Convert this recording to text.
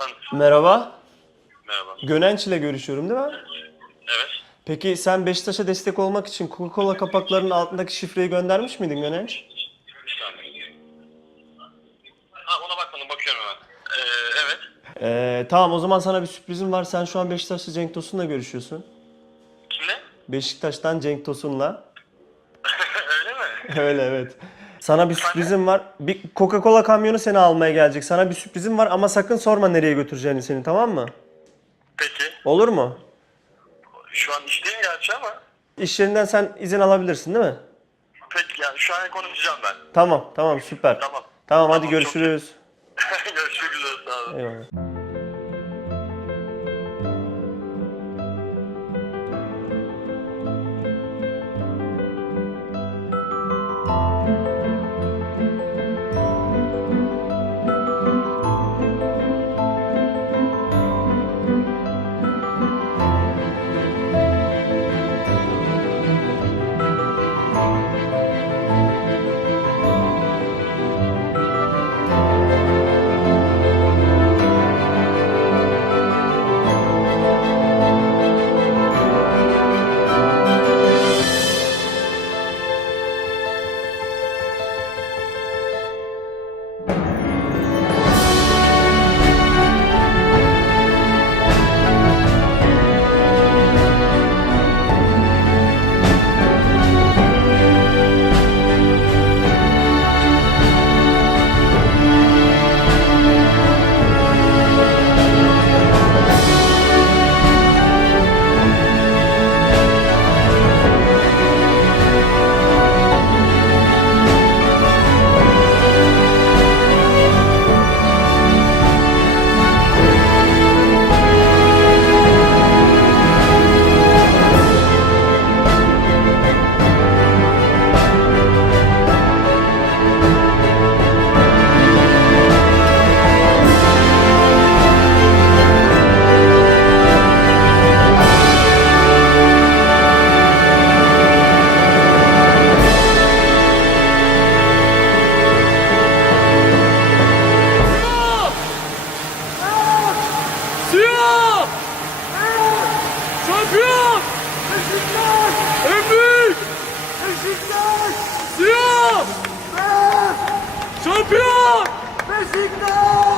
Efendim, Merhaba. merhaba. Gönenç ile görüşüyorum değil mi? Evet. Peki sen Beşiktaş'a destek olmak için Coca-Cola kapaklarının altındaki şifreyi göndermiş miydin Gönenç? Bir saniye. Ha ona bakmadım, bakıyorum hemen. Ee, evet. Ee, tamam o zaman sana bir sürprizim var. Sen şu an Beşiktaş'ta Cenk Tosun'la görüşüyorsun. Kimle? Beşiktaş'tan Cenk Tosun'la. Öyle mi? Öyle evet. Sana bir sürprizim var. Bir Coca-Cola kamyonu seni almaya gelecek. Sana bir sürprizim var ama sakın sorma nereye götüreceğini seni tamam mı? Peki. Olur mu? Şu an işteyim gerçi ama. İş yerinden sen izin alabilirsin değil mi? Peki yani şu an konuşacağım ben. Tamam tamam süper. Tamam. Tamam hadi Tamam, çok- görüşürüz. Görüşmek üzere sağ olun. Eyvallah. 챔피언! 베식다